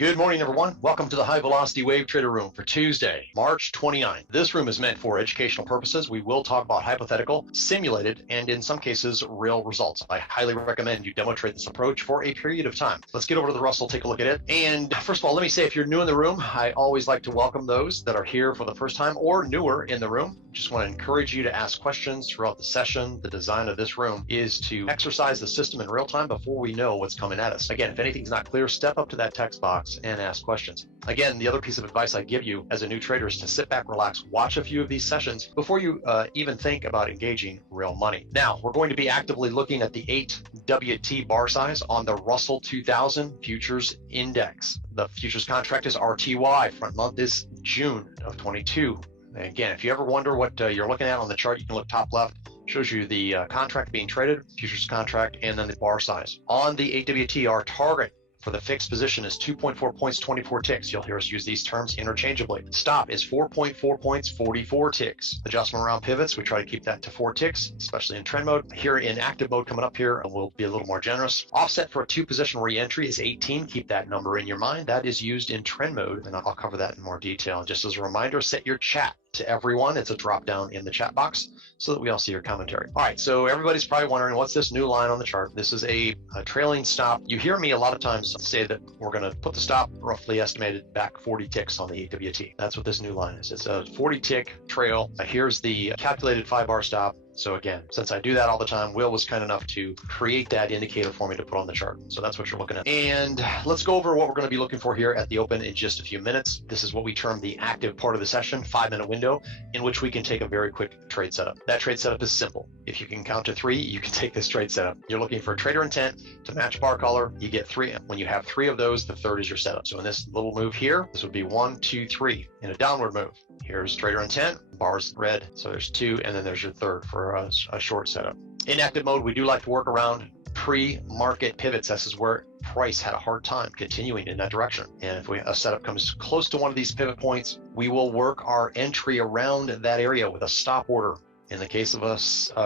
Good morning, everyone. Welcome to the High Velocity Wave Trader Room for Tuesday, March 29th. This room is meant for educational purposes. We will talk about hypothetical, simulated, and in some cases, real results. I highly recommend you demo trade this approach for a period of time. Let's get over to the Russell, take a look at it. And first of all, let me say, if you're new in the room, I always like to welcome those that are here for the first time or newer in the room. Just want to encourage you to ask questions throughout the session. The design of this room is to exercise the system in real time before we know what's coming at us. Again, if anything's not clear, step up to that text box and ask questions. Again, the other piece of advice I give you as a new trader is to sit back, relax, watch a few of these sessions before you even think about engaging real money. Now, we're going to be actively looking at the HVWT bar size on the Russell 2000 Futures Index. The futures contract is RTY. Front month is June of 22. Again, if you ever wonder what you're looking at on the chart, you can look top left. Shows you the contract being traded, futures contract, and then the bar size. On the HWT, our target for the fixed position is 2.4 points, 24 ticks. You'll hear us use these terms interchangeably. Stop is 4.4 points, 44 ticks. Adjustment around pivots, we try to keep that to 4 ticks, especially in trend mode. Here in active mode coming up here, we'll be a little more generous. Offset for a 2-position re-entry is 18. Keep that number in your mind. That is used in trend mode, and I'll cover that in more detail. Just as a reminder, set your chat to everyone. It's a drop down in the chat box so that we all see your commentary. All right, so everybody's probably wondering, what's this new line on the chart? This is a trailing stop. You hear me a lot of times say that we're going to put the stop roughly estimated back 40 ticks on the AWT. That's what this new line is. It's a 40 tick trail. Here's the calculated 5-bar stop. So again, since I do that all the time, Will was kind enough to create that indicator for me to put on the chart. So that's what you're looking at. And let's go over what we're going to be looking for here at the open in just a few minutes. This is what we term the active part of the session, 5-minute window, in which we can take a very quick trade setup. That trade setup is simple. If you can count to 3, you can take this trade setup. You're looking for a trader intent to match bar color. You get 3. When you have 3 of those, the third is your setup. So in this little move here, this would be 1, 2, 3 in a downward move. Here's trader intent, bars red, so there's 2, and then there's your third for a short setup. In active mode, we do like to work around pre-market pivots. This is where price had a hard time continuing in that direction. And if a setup comes close to one of these pivot points, we will work our entry around that area with a stop order. In the case of a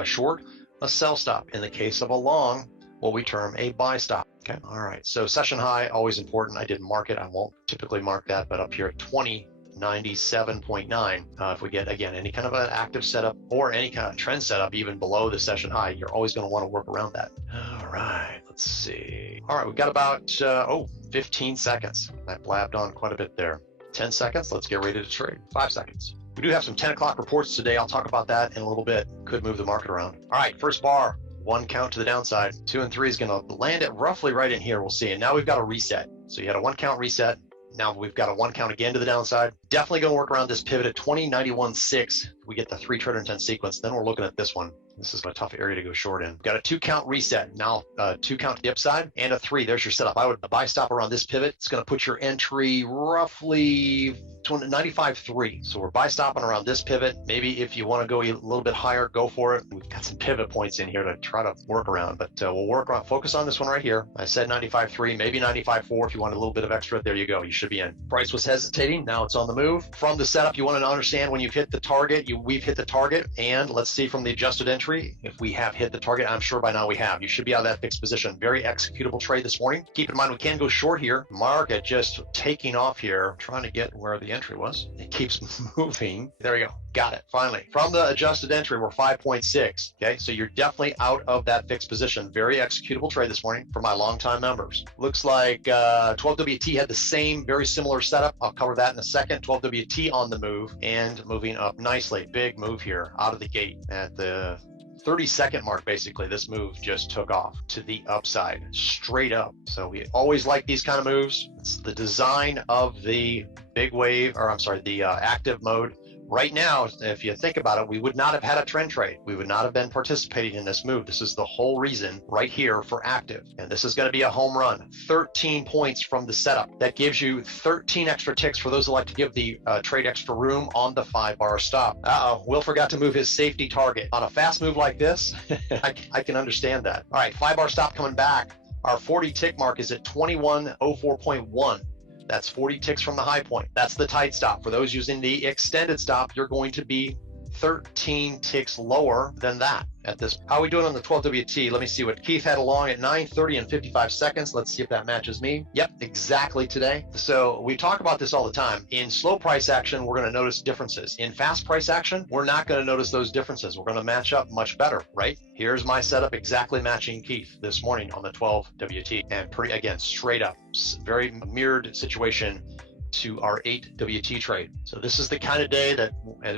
short, a sell stop. In the case of a long, what we term a buy stop. Okay, all right, so session high, always important. I didn't mark it. I won't typically mark that, but up here at 2097.9. If we get, again, any kind of an active setup or any kind of trend setup even below the session high, you're always going to want to work around that. All right, let's see. All right, we've got about 15 seconds. I blabbed on quite a bit there. 10 seconds, let's get ready to trade. 5 seconds. We do have some 10 o'clock reports today. I'll talk about that in a little bit. Could move the market around. All right, first bar, 1 count to the downside. 2 and 3 is going to land it roughly right in here. We'll see. And now we've got a reset. So you had a 1 count reset. Now we've got a 1 count again to the downside. Definitely going to work around this pivot at 2091.6. We get the 3 trader intent sequence. Then we're looking at this one. This is a tough area to go short in. Got a 2 count reset. Now 2 count to the upside and a 3. There's your setup. I would buy stop around this pivot. It's going to put your entry roughly 95.3. So we're buy stopping around this pivot. Maybe if you want to go a little bit higher, go for it. We've got some pivot points in here to try to work around, but we'll work on, focus on this one right here. I said 95.3, maybe 95.4. If you want a little bit of extra, there you go. You should be in. Price was hesitating. Now it's on the move. From the setup, you want to understand when you've hit the target, we've hit the target, and let's see from the adjusted entry if we have hit the target. I'm sure by now we have. You should be out of that fixed position. Very executable trade this morning. Keep in mind we can go short here. Market just taking off here, trying to get where the entry was. It keeps moving. There we go. Got it. Finally. From the adjusted entry, we're 5.6. Okay, so you're definitely out of that fixed position. Very executable trade this morning for my longtime members. Looks like 12WT had the same, very similar setup. I'll cover that in a second. 12WT on the move and moving up nicely. Big move here out of the gate at the 30-second mark. Basically, this move just took off to the upside, straight up. So we always like these kind of moves. It's the design of the big wave, or I'm sorry, the active mode. Right now, if you think about it, we would not have had a trend trade. We would not have been participating in this move. This is the whole reason right here for active. And this is going to be a home run. 13 points from the setup. That gives you 13 extra ticks for those who like to give the trade extra room on the 5-bar stop. Will forgot to move his safety target. On a fast move like this, I can understand that. All right, 5-bar stop coming back. Our 40 tick mark is at 2104.1. That's 40 ticks from the high point. That's the tight stop. For those using the extended stop, you're going to be 13 ticks lower than that at this. How are we doing on the 12 WT? Let me see what Keith had along at 9:30 and 55 seconds. Let's see if that matches me. Yep, exactly today. So we talk about this all the time. In slow price action, we're going to notice differences. In fast price action, we're not going to notice those differences. We're going to match up much better, right? Here's my setup exactly matching Keith this morning on the 12 WT, and pretty, again, straight up, very mirrored situation to our 8 WT trade. So this is the kind of day that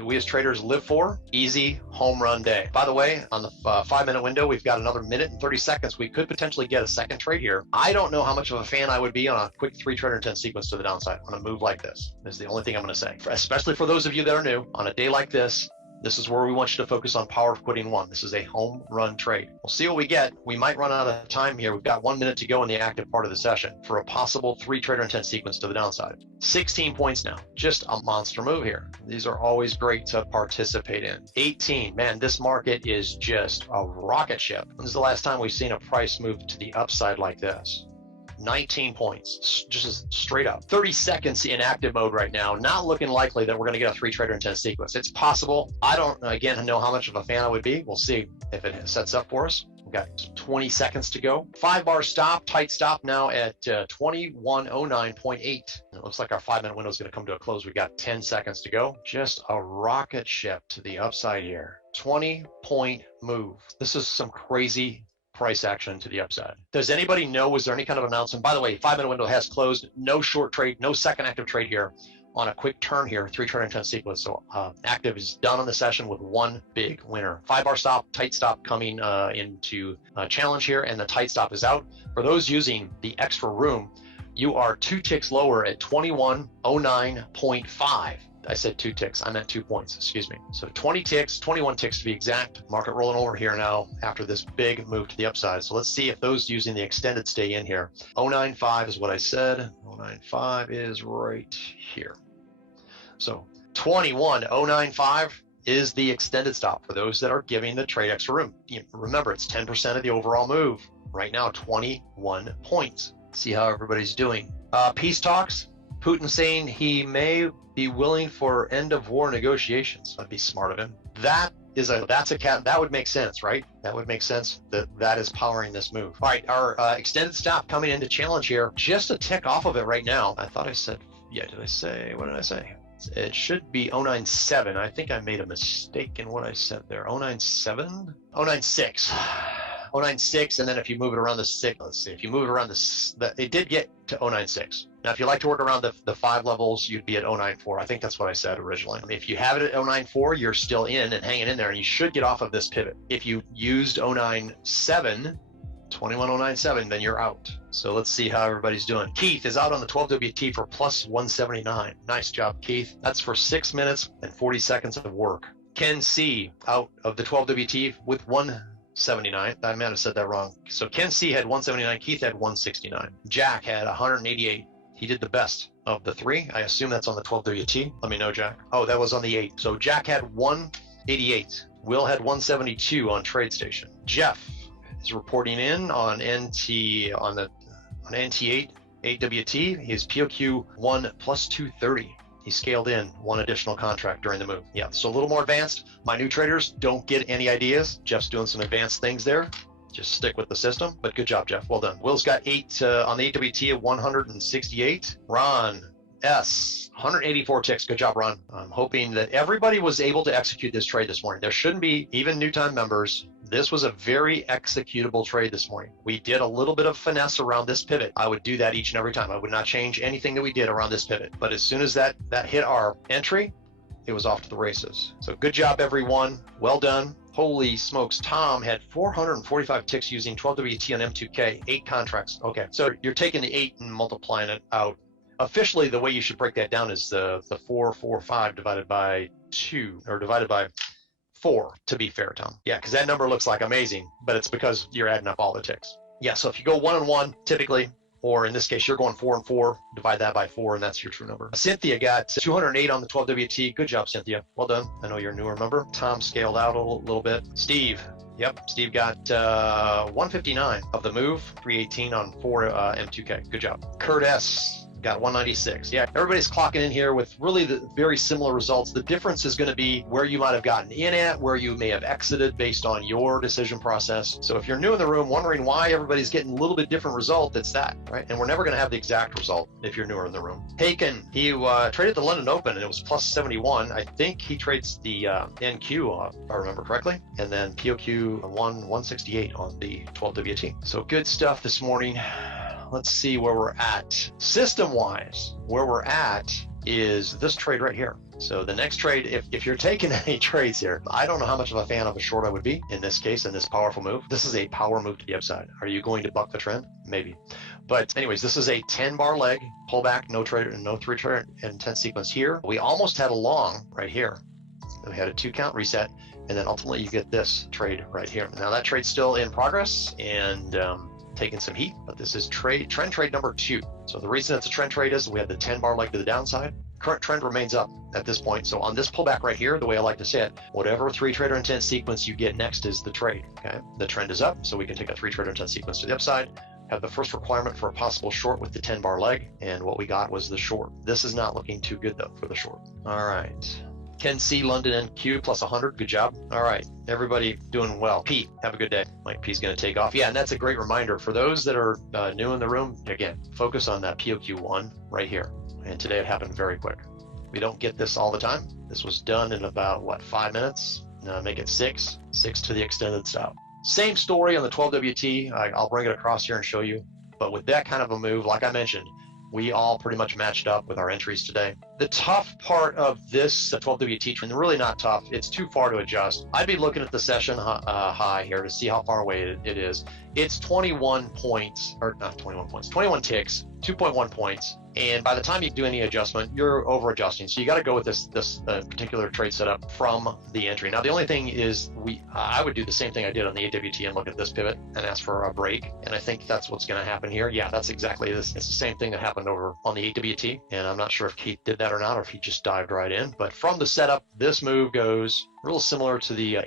we as traders live for. Easy home run day. By the way, on the 5-minute window, we've got another minute and 30 seconds. We could potentially get a second trade here. I don't know how much of a fan I would be on a quick 3 trader 10 sequence to the downside on a move like this. This is the only thing I'm going to say, especially for those of you that are new. On a day like this, this is where we want you to focus on power of quitting one. This is a home run trade. We'll see what we get. We might run out of time here. We've got 1 minute to go in the active part of the session for a possible 3 trader 10 sequence to the downside. 16 points now. Just a monster move here. These are always great to participate in. 18. Man, this market is just a rocket ship. When's the last time we've seen a price move to the upside like this? 19 points, just straight up. 30 seconds in active mode right now. Not looking likely that we're going to get a 3 trader 10 sequence. It's possible. I don't, again, know how much of a fan I would be. We'll see if it sets up for us. We've got 20 seconds to go. 5-bar stop, tight stop now at 2109.8. It looks like our 5-minute window is going to come to a close. We've got 10 seconds to go. Just a rocket ship to the upside here. 20-point move. This is some crazy price action to the upside. Does anybody know, was there any kind of announcement? By the way, 5-minute window has closed. No short trade, no second active trade here on a quick turn here, 3 trader 10 sequence. So active is done on the session with 1 big winner. 5-bar stop, tight stop coming into challenge here, and the tight stop is out. For those using the extra room, you are 2 ticks lower at 2109.5. I said 2 ticks, I meant 2 points, excuse me. So 20 ticks, 21 ticks to be exact. Market rolling over here now after this big move to the upside. So let's see if those using the extended stay in here. 095 is what I said. 095 is right here. So 21095 is the extended stop for those that are giving the trade extra room. Remember, it's 10% of the overall move. Right now, 21 points. See how everybody's doing. Peace talks. Putin saying he may be willing for end of war negotiations. That'd be smart of him. That would make sense, right? That would make sense that is powering this move. All right, our extended stop coming into challenge here. Just a tick off of it right now. I thought I said, yeah, what did I say? It should be 097. I think I made a mistake in what I said there. 097? 096. 096, and then if you move it around the 6, let's see, if you move it around it did get to 096. Now, if you like to work around the 5 levels, you'd be at 094. I think that's what I said originally. I mean, if you have it at 094, you're still in and hanging in there, and you should get off of this pivot. If you used 097, 21097, then you're out. So let's see how everybody's doing. Keith is out on the 12 WT for plus 179. Nice job, Keith. That's for 6 minutes and 40 seconds of work. Ken C out of the 12 WT with 179. I might have said that wrong. So Ken C had 179, Keith had 169. Jack had 188. He did the best of the 3. I assume that's on the 12 WT. Let me know, Jack. Oh, that was on the 8. So Jack had 188. Will had 172 on TradeStation. Jeff is reporting in on NT on NT8 8WT. His POQ 1 plus 230. He scaled in 1 additional contract during the move. Yeah, so a little more advanced. My new traders don't get any ideas. Jeff's doing some advanced things there. Just stick with the system, but good job, Jeff. Well done. Will's got 8 on the 8WT at 168. Ron S, 184 ticks. Good job, Ron. I'm hoping that everybody was able to execute this trade this morning. There shouldn't be even new time members. This was a very executable trade this morning. We did a little bit of finesse around this pivot. I would do that each and every time. I would not change anything that we did around this pivot. But as soon as that hit our entry, it was off to the races. So good job, everyone. Well done. Holy smokes, Tom had 445 ticks using 12 WT on M2K, 8 contracts. Okay, so you're taking the 8 and multiplying it out. Officially, the way you should break that down is the 445 divided by 2, or divided by 4, to be fair, Tom. Yeah, because that number looks like amazing, but it's because you're adding up all the ticks. Yeah, so if you go 1 and 1, typically, or in this case, you're going 4 and 4, divide that by 4, and that's your true number. Cynthia got 208 on the 12 WT. Good job, Cynthia. Well done. I know you're a newer member. Tom scaled out a little bit. Steve. Yep, Steve got 159 of the move, 318 on 4 M2K. Good job. Kurt S got 196. Yeah, everybody's clocking in here with really the very similar results. The difference is going to be where you might have gotten in at, where you may have exited based on your decision process. So if you're new in the room wondering why everybody's getting a little bit different result, it's that, right? And we're never going to have the exact result if you're newer in the room. Haken, he traded the London Open and it was plus 71. I think he trades the NQ, if I remember correctly, and then POQ 168 on the 12WT. So good stuff this morning. Let's see where we're at. System-wise, where we're at is this trade right here. So the next trade, if you're taking any trades here, I don't know how much of a fan of a short I would be in this case, in this powerful move. This is a power move to the upside. Are you going to buck the trend? Maybe. But anyways, this is a 10-bar leg, pullback, no trade, no 3-trade and 10 sequence here. We almost had a long right here. We had a 2-count reset, and then ultimately you get this trade right here. Now that trade's still in progress and taking some heat, but this is trend trade number 2. So the reason it's a trend trade is we had the 10-bar leg to the downside. Current trend remains up at this point. So on this pullback right here, the way I like to say it, whatever 3-trade or intent sequence you get next is the trade. Okay, the trend is up, so we can take a 3-trade or intent sequence to the upside. Have the first requirement for a possible short with the 10-bar leg, and what we got was the short. This is not looking too good though for the short. All right. Ken C, London NQ plus 100. Good job. All right, everybody doing well. Pete, have a good day. Mike P's going to take off. Yeah, and that's a great reminder for those that are new in the room. Again, focus on that POQ1 right here. And today it happened very quick. We don't get this all the time. This was done in about, what, 5 minutes? Make it 6 to the extended stop. Same story on the 12WT. I'll bring it across here and show you. But with that kind of a move, like I mentioned, we all pretty much matched up with our entries today. The tough part of this 12WT trend, really not tough, it's too far to adjust. I'd be looking at the session high here to see how far away it is. It's 21 points, or not 21 points, 21 ticks, 2.1 points. And by the time you do any adjustment, you're over adjusting. So you got to go with this particular trade setup from the entry. Now, the only thing is I would do the same thing I did on the AWT and look at this pivot and ask for a break. And I think that's what's going to happen here. Yeah, that's exactly this. It's the same thing that happened over on the AWT. And I'm not sure if Keith did that or not, or if he just dived right in. But from the setup, this move goes real similar to the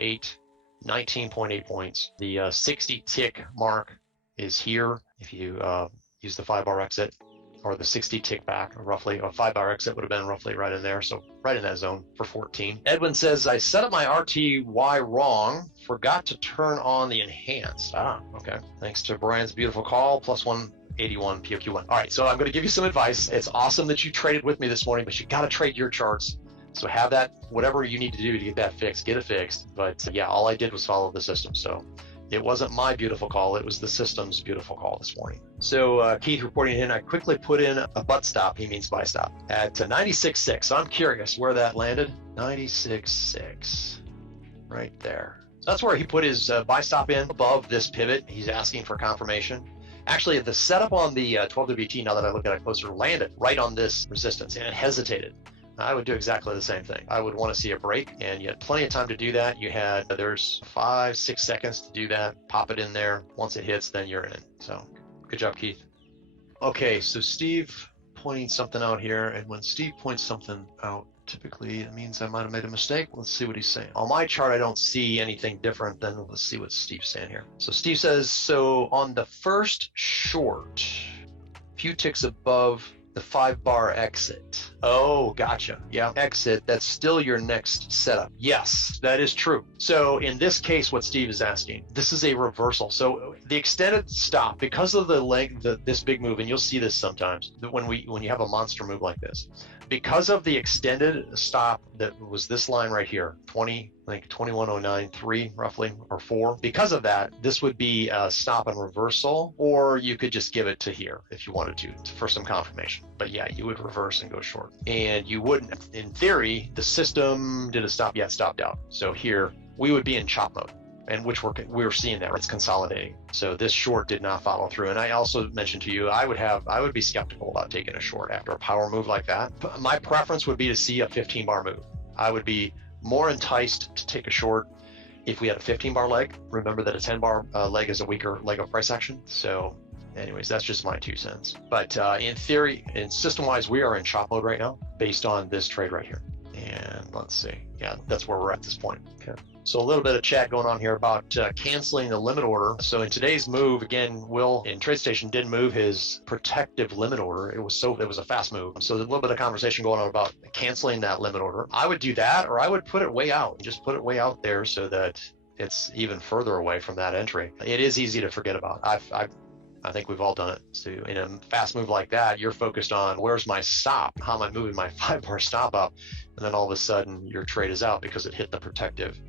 19.8 points. The 60 tick mark is here. If you use the 5-bar exit, or the 60 tick back, roughly, a 5-bar exit would have been roughly right in there. So right in that zone for 14. Edwin says, I set up my RTY wrong, forgot to turn on the enhanced. Okay. Thanks to Brian's beautiful call, plus 181 POQ1. All right, so I'm going to give you some advice. It's awesome that you traded with me this morning, but you got to trade your charts. So have that, whatever you need to do to get that fixed, get it fixed. But yeah, all I did was follow the system. So it wasn't my beautiful call, it was the system's beautiful call this morning. So Keith reporting in, I quickly put in a butt stop, he means buy stop, at 96.6. So I'm curious where that landed. 96.6, right there. So that's where he put his buy stop in, above this pivot. He's asking for confirmation. Actually, the setup on the 12WT, now that I look at it closer, landed right on this resistance, and it hesitated. I would do exactly the same thing. I would want to see a break, and you had plenty of time to do that. There's 5-6 seconds to do that. Pop it in there. Once it hits, then you're in. So good job, Keith. Okay, so Steve pointing something out here, and when Steve points something out, typically it means I might have made a mistake. Let's see what he's saying. On my chart, I don't see anything different than, let's see what Steve's saying here. So Steve says, so on the first short, a few ticks above the 5-bar exit. Oh, gotcha. Yeah, exit, that's still your next setup. Yes, that is true. So in this case, what Steve is asking, this is a reversal. So the extended stop, because of the leg, this big move, and you'll see this sometimes, when you have a monster move like this, because of the extended stop that was this line right here, 2109.3 roughly, or 4. Because of that, this would be a stop and reversal, or you could just give it to here if you wanted to for some confirmation. But yeah, you would reverse and go short. And you wouldn't, in theory, the system did a stop, yeah, it stopped out. So here, we would be in chop mode, and which we're seeing that, it's consolidating. So this short did not follow through. And I also mentioned to you, I would be skeptical about taking a short after a power move like that. My preference would be to see a 15-bar move. I would be more enticed to take a short if we had a 15-bar leg. Remember that a 10-bar leg is a weaker leg of price action. So anyways, that's just my 2 cents. But in theory, and system-wise, we are in chop mode right now based on this trade right here. And let's see. Yeah, that's where we're at this point. Okay. So a little bit of chat going on here about canceling the limit order. So in today's move, again, Will in TradeStation did move his protective limit order. It was a fast move. So there's a little bit of conversation going on about canceling that limit order. I would do that, or I would put it way out, just put it way out there so that it's even further away from that entry. It is easy to forget about. I think we've all done it. So in a fast move like that, you're focused on where's my stop? How am I moving my 5-bar stop up? And then all of a sudden your trade is out because it hit the protective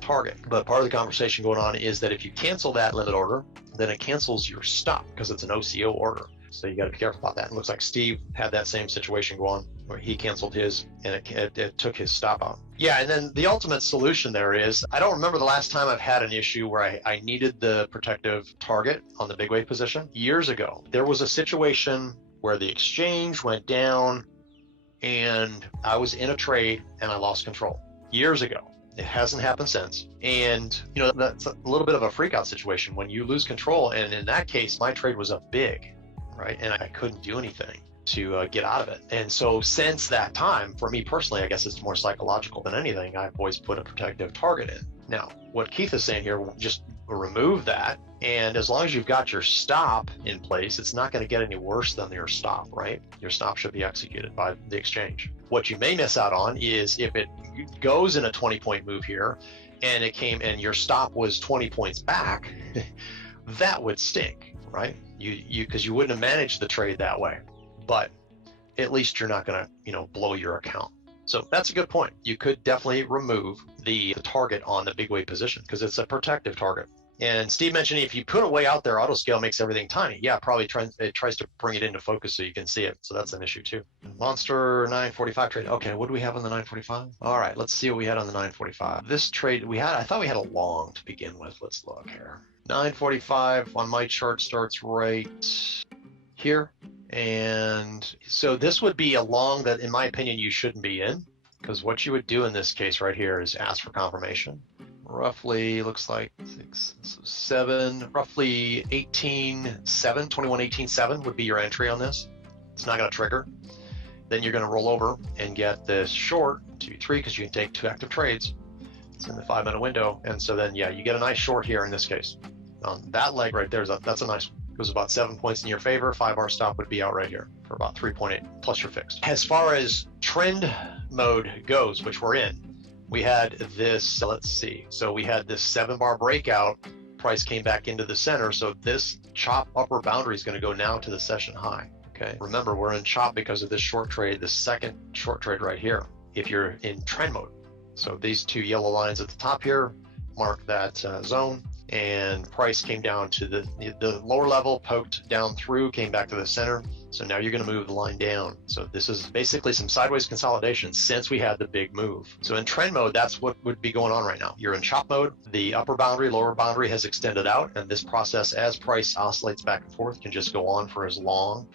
target. But part of the conversation going on is that if you cancel that limit order, then it cancels your stop because it's an OCO order. So you got to be careful about that. It looks like Steve had that same situation go on where he canceled his and it took his stop out. Yeah, and then the ultimate solution there is, I don't remember the last time I've had an issue where I needed the protective target on the big wave position. Years ago, there was a situation where the exchange went down and I was in a trade and I lost control. Years ago. It hasn't happened since. And, you know, that's a little bit of a freakout situation when you lose control. And in that case, my trade was up big, right? And I couldn't do anything to get out of it. And so since that time, for me personally, I guess it's more psychological than anything, I've always put a protective target in. Now, what Keith is saying here, just remove that. And as long as you've got your stop in place, it's not going to get any worse than your stop, right? Your stop should be executed by the exchange. What you may miss out on is if it goes in a 20-point move here and it came and your stop was 20 points back, that would stink, right? Because you wouldn't have managed the trade that way. But at least you're not going to, you know, blow your account. So that's a good point. You could definitely remove the target on the big wave position because it's a protective target. And Steve mentioned if you put it way out there, auto scale makes everything tiny. Yeah, probably it tries to bring it into focus so you can see it. So that's an issue too. Monster 945 trade. Okay, what do we have on the 945? All right, let's see what we had on the 945. This trade I thought we had a long to begin with. Let's look here. 945 on my chart starts right here. And so this would be a long that, in my opinion, you shouldn't be in, because what you would do in this case right here is ask for confirmation. Roughly looks like 6, 7, roughly 18.7, 21.18.7 would be your entry on this. It's not going to trigger. Then you're going to roll over and get this short 2-3 because you can take 2 active trades. It's in the 5-minute window, and so then yeah, you get a nice short here in this case. That leg right there that's a nice one. Goes about 7 points in your favor. 5-bar stop would be out right here for about 3.8 plus your fixed. As far as trend mode goes, which we're in, we had this, let's see. So we had this 7-bar breakout, price came back into the center. So this chop upper boundary is going to go now to the session high. Okay. Remember, we're in chop because of this short trade, the second short trade right here, if you're in trend mode. So these 2 yellow lines at the top here mark that zone. And price came down to the lower level, poked down through, came back to the center. So now you're going to move the line down. So this is basically some sideways consolidation since we had the big move. So in trend mode, that's what would be going on right now. You're in chop mode. The upper boundary, lower boundary has extended out. And this process, as price oscillates back and forth, can just go on for as long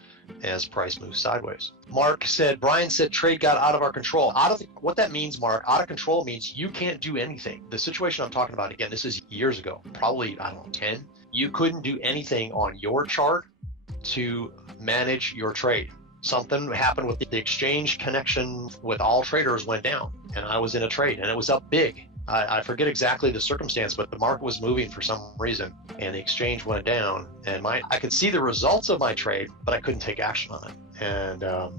as price moves sideways. Mark said, Brian said trade got out of our control. What that means, Mark, out of control means you can't do anything. The situation I'm talking about, again, this is years ago, probably, I don't know, 10. You couldn't do anything on your chart to manage your trade. Something happened with the exchange connection with all traders went down, and I was in a trade and it was up big. I forget exactly the circumstance, but the market was moving for some reason and the exchange went down, and I could see the results of my trade, but I couldn't take action on it.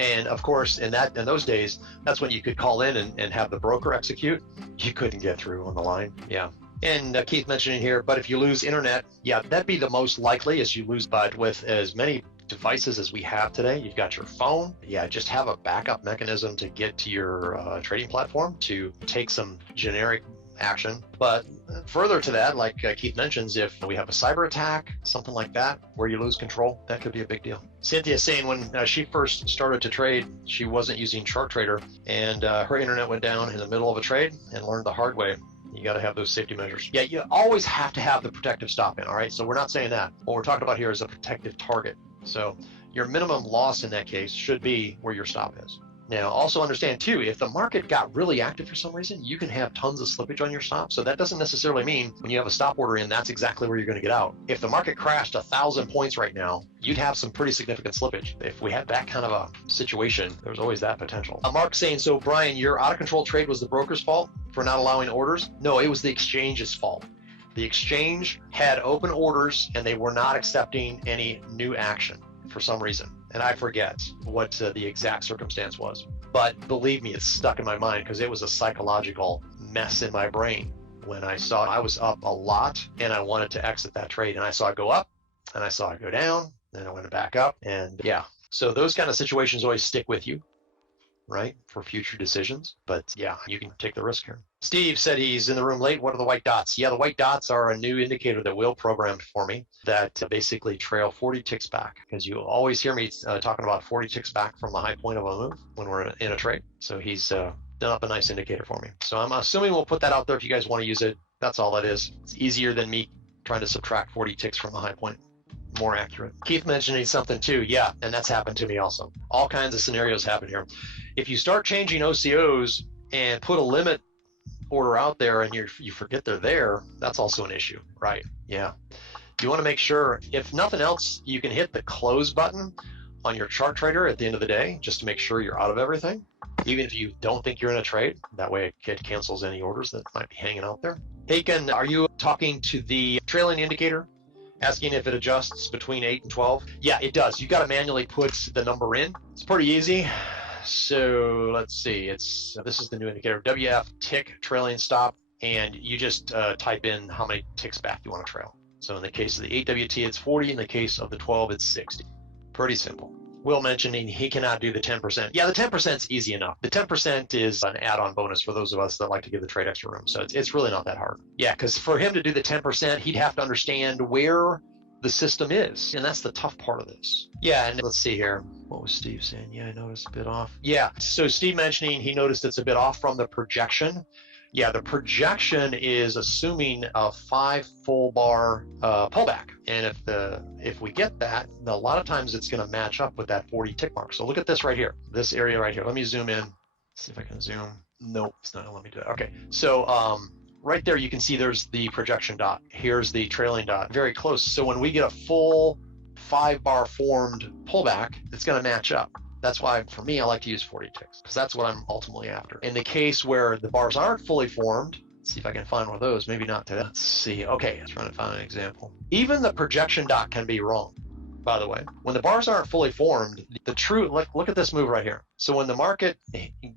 And of course, in those days, that's when you could call in and have the broker execute. You couldn't get through on the line. Yeah. And Keith mentioned in here, but if you lose internet, yeah, that'd be the most likely as you lose, but with as many devices as we have today, you've got your phone. Yeah, just have a backup mechanism to get to your trading platform to take some generic action. But further to that, like Keith mentions, if we have a cyber attack, something like that, where you lose control, that could be a big deal. Cynthia's saying when she first started to trade, she wasn't using Chart Trader, and her internet went down in the middle of a trade and learned the hard way. You got to have those safety measures. Yeah, you always have to have the protective stop in, all right? So we're not saying that. What we're talking about here is a protective target. So your minimum loss in that case should be where your stop is. Now, also understand too, if the market got really active for some reason, you can have tons of slippage on your stop. So that doesn't necessarily mean when you have a stop order in, that's exactly where you're going to get out. If the market crashed 1,000 points right now, you'd have some pretty significant slippage. If we had that kind of a situation, there's always that potential. Mark's saying, so Brian, your out of control trade was the broker's fault for not allowing orders? No, it was the exchange's fault. The exchange had open orders and they were not accepting any new action for some reason. And I forget what the exact circumstance was. But believe me, it's stuck in my mind because it was a psychological mess in my brain when I saw I was up a lot and I wanted to exit that trade. And I saw it go up and I saw it go down. Then I went back up. And yeah, so those kind of situations always stick with you, right, for future decisions. But yeah, you can take the risk here. Steve said he's in the room late. What are the white dots? Yeah, the white dots are a new indicator that Will programmed for me that basically trail 40 ticks back, because you always hear me talking about 40 ticks back from the high point of a move when we're in a trade. So he's done up a nice indicator for me. So I'm assuming we'll put that out there if you guys want to use it. That's all it is. It's easier than me trying to subtract 40 ticks from the high point. More accurate. Keith mentioning something too. Yeah, and that's happened to me also. All kinds of scenarios happen here. If you start changing OCOs and put a limit order out there and you forget they're there, that's also an issue, right? Yeah. You want to make sure, if nothing else, you can hit the close button on your chart trader at the end of the day, just to make sure you're out of everything. Even if you don't think you're in a trade, that way it cancels any orders that might be hanging out there. Haken, are you talking to the trailing indicator? Asking if it adjusts between 8 and 12. Yeah, it does. You got to manually put the number in. It's pretty easy. So let's see. This is the new indicator, WF tick trailing stop, and you just type in how many ticks back you want to trail. So in the case of the 8WT, it's 40. In the case of the 12, it's 60. Pretty simple. Will mentioning he cannot do the 10%. Yeah, the 10% is easy enough. The 10% is an add-on bonus for those of us that like to give the trade extra room. So it's really not that hard. Yeah, because for him to do the 10%, he'd have to understand where the system is. And that's the tough part of this. Yeah, and let's see here. What was Steve saying? Yeah, I noticed a bit off. Yeah, so Steve mentioning he noticed it's a bit off from the projection. Yeah, the projection is assuming a 5 full bar pullback. And if we get that, a lot of times it's going to match up with that 40 tick mark. So look at this right here, this area right here. Let me zoom in, see if I can zoom. Nope, it's not going to let me do it. Okay, so right there you can see there's the projection dot. Here's the trailing dot, very close. So when we get a full 5 bar formed pullback, it's going to match up. That's why, for me, I like to use 40 ticks, because that's what I'm ultimately after. In the case where the bars aren't fully formed, let's see if I can find one of those. Maybe not today. Let's see. Okay, let's try to find an example. Even the projection dot can be wrong, by the way. When the bars aren't fully formed, the true, look at this move right here. So when the market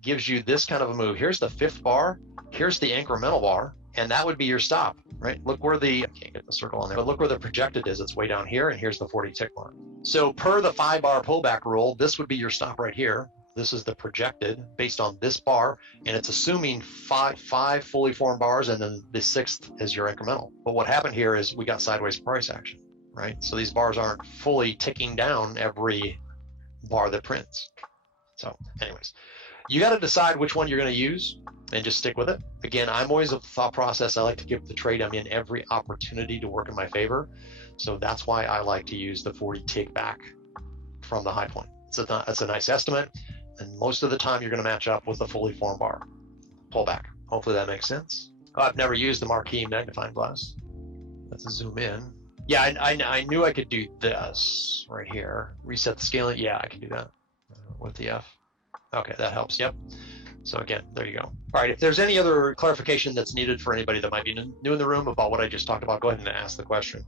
gives you this kind of a move, here's the 5th bar, here's the incremental bar, and that would be your stop, right? Look where I can't get the circle on there, but look where the projected is. It's way down here, and here's the 40 tick mark. So per the 5 bar pullback rule, this would be your stop right here. This is the projected based on this bar, and it's assuming five fully formed bars, and then the 6th is your incremental. But what happened here is we got sideways price action, right? So these bars aren't fully ticking down every bar that prints. So anyways, you got to decide which one you're going to use and just stick with it. Again, I'm always of the thought process, I like to give the trade I'm in every opportunity to work in my favor. So that's why I like to use the 40 tick back from the high point. It's a nice estimate, and most of the time you're going to match up with the fully formed bar pullback. Hopefully that makes sense. Oh, I've never used the marquee magnifying glass. Let's zoom in. Yeah, I knew I could do this right here. Reset the scaling. Yeah, I can do that with the F. Okay, that helps. Yep. So again, there you go. All right, if there's any other clarification that's needed for anybody that might be new in the room about what I just talked about, go ahead and ask the question.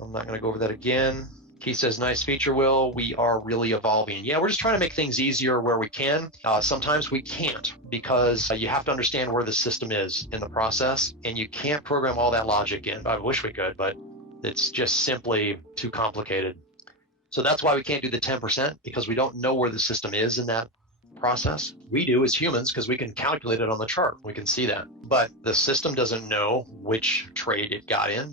I'm not going to go over that again. Keith says, nice feature, Will. We are really evolving. Yeah, we're just trying to make things easier where we can. Sometimes we can't, because you have to understand where the system is in the process, and you can't program all that logic in. I wish we could, but it's just simply too complicated. So that's why we can't do the 10%, because we don't know where the system is in that process. We do as humans, because we can calculate it on the chart. We can see that. But the system doesn't know which trade it got in.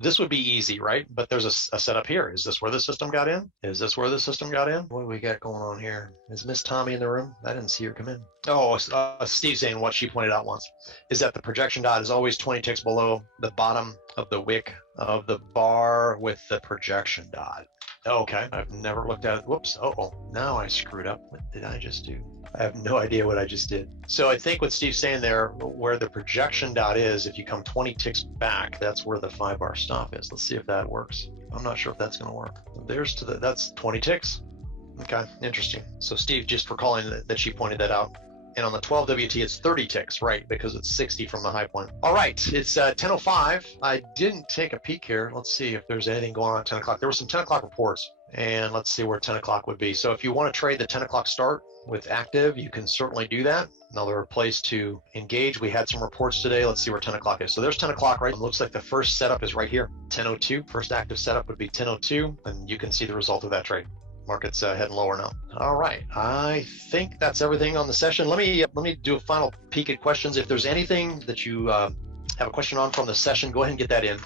This would be easy, right? But there's a setup here. Is this where the system got in? Is this where the system got in? What do we got going on here? Is Miss Tommy in the room? I didn't see her come in. Oh, Steve saying what she pointed out once is that the projection dot is always 20 ticks below the bottom of the wick of the bar with the projection dot. Okay, I've never looked at it. Whoops. Oh, now I screwed up. What did I just do? I have no idea what I just did. So I think what Steve's saying there, where the projection dot is, if you come 20 ticks back, that's where the 5-bar stop is. Let's see if that works. I'm not sure if that's going to work. That's 20 ticks. Okay, interesting. So Steve, just recalling that she pointed that out. And on the 12 WT, it's 30 ticks, right? Because it's 60 from the high point. All right, it's 10:05. I didn't take a peek here. Let's see if there's anything going on at 10 o'clock. There were some 10 o'clock reports, and let's see where 10 o'clock would be. So if you want to trade the 10 o'clock start with active, you can certainly do that. Another place to engage. We had some reports today. Let's see where 10 o'clock is. So there's 10 o'clock, right? It looks like the first setup is right here, 10:02. First active setup would be 10:02, and you can see the result of that trade. Market's heading lower now. All right, I think that's everything on the session. Let me do a final peek at questions. If there's anything that you have a question on from the session, go ahead and get that in.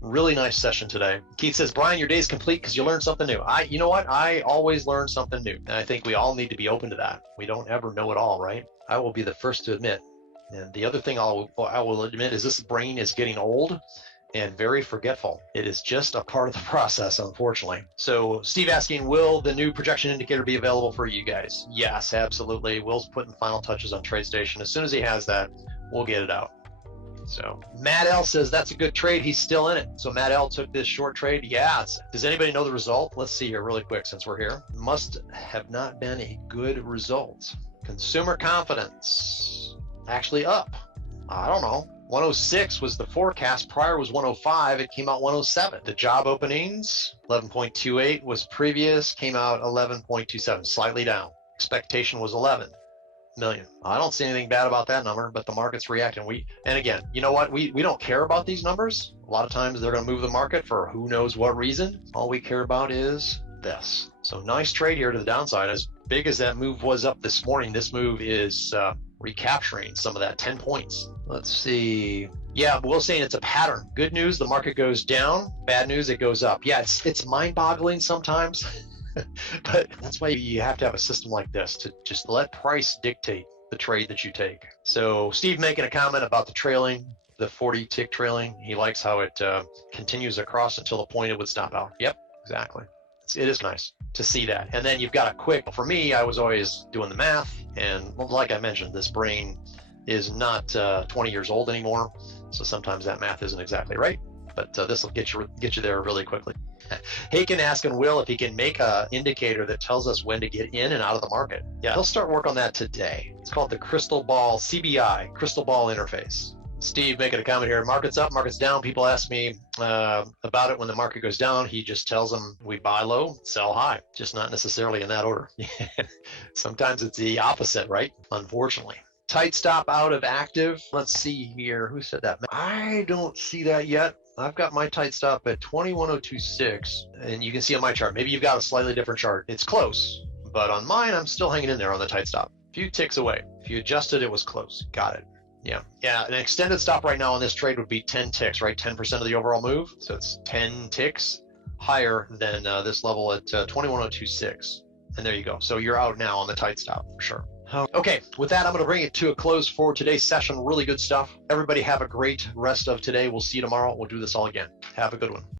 Really nice session today. Keith says, Brian, your day's complete because you learned something new. You know what? I always learn something new, and I think we all need to be open to that. We don't ever know it all, right? I will be the first to admit. And the other thing I will admit is this brain is getting old and very forgetful. It is just a part of the process, unfortunately. So Steve asking, will the new projection indicator be available for you guys? Yes, absolutely. Will's putting final touches on TradeStation. As soon as he has that, we'll get it out. So Matt L says that's a good trade. He's still in it. So Matt L took this short trade. Yeah. Does anybody know the result? Let's see here really quick since we're here. Must have not been a good result. Consumer confidence actually up. I don't know. 106 was the forecast. Prior was 105. It came out 107. The job openings, 11.28 was previous, came out 11.27, slightly down. Expectation was 11 million. I don't see anything bad about that number, but the market's reacting. And again, you know what? We don't care about these numbers. A lot of times they're going to move the market for who knows what reason. All we care about is this. So nice trade here to the downside. As big as that move was up this morning, this move is recapturing some of that 10 points. Let's see. Yeah, Will's saying it's a pattern. Good news, the market goes down. Bad news, it goes up. Yeah, it's mind-boggling sometimes, but that's why you have to have a system like this to just let price dictate the trade that you take. So Steve making a comment about the trailing, the 40 tick trailing. He likes how it continues across until the point it would stop out. Yep, exactly. It is nice to see that. And then you've got a quick, for me, I was always doing the math, and like I mentioned, this brain is not 20 years old anymore, so sometimes that math isn't exactly right, but this will get you there really quickly. Haken asking Will if he can make an indicator that tells us when to get in and out of the market. Yeah, he'll start work on that today. It's called the Crystal Ball, CBI, Crystal Ball Interface. Steve making a comment here, market's up, market's down. People ask me about it when the market goes down. He just tells them we buy low, sell high, just not necessarily in that order. Sometimes it's the opposite, right? Unfortunately. Tight stop out of active. Let's see here. Who said that? I don't see that yet. I've got my tight stop at 21,026, and you can see on my chart. Maybe you've got a slightly different chart. It's close, but on mine, I'm still hanging in there on the tight stop. A few ticks away. If you adjusted, it was close. Got it. Yeah, an extended stop right now on this trade would be 10 ticks, right? 10% of the overall move. So it's 10 ticks higher than this level at 21,026. And there you go. So you're out now on the tight stop for sure. Okay, with that, I'm going to bring it to a close for today's session. Really good stuff. Everybody have a great rest of today. We'll see you tomorrow. We'll do this all again. Have a good one.